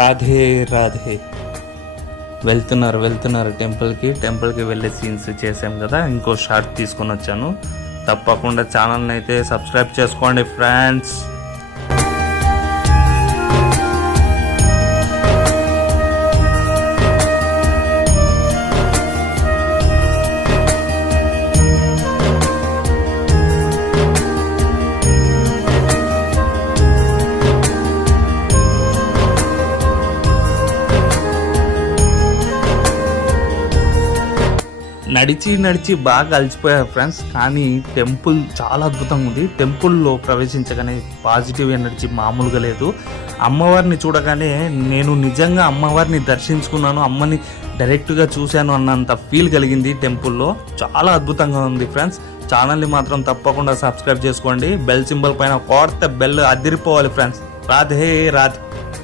రాధే రాధే. వెళ్తున్నారు వెళ్తున్నారు టెంపుల్కి టెంపుల్కి వెళ్ళే సీన్స్ చేసాం కదా. ఇంకో షార్ట్ తీసుకొని వచ్చాను. తప్పకుండా ఛానల్ని అయితే సబ్స్క్రైబ్ చేసుకోండి ఫ్రెండ్స్ నడిచి నడిచి బాగా అలసిపోయారు ఫ్రెండ్స్. కానీ టెంపుల్ చాలా అద్భుతంగా ఉంది. టెంపుల్లో ప్రవేశించగానే పాజిటివ్ ఎనర్జీ మామూలుగా లేదు. అమ్మవారిని చూడగానే నేను నిజంగా అమ్మవారిని దర్శించుకున్నాను అమ్మని డైరెక్ట్గా చూశాను అన్నంత ఫీల్ కలిగింది టెంపుల్లో. చాలా అద్భుతంగా ఉంది ఫ్రెండ్స్. ఛానల్ని మాత్రం తప్పకుండా సబ్స్క్రైబ్ చేసుకోండి. బెల్ సింబల్ పైన కొత్త బెల్ అదిరిపోవాలి ఫ్రెండ్స్. రాధే రాధే.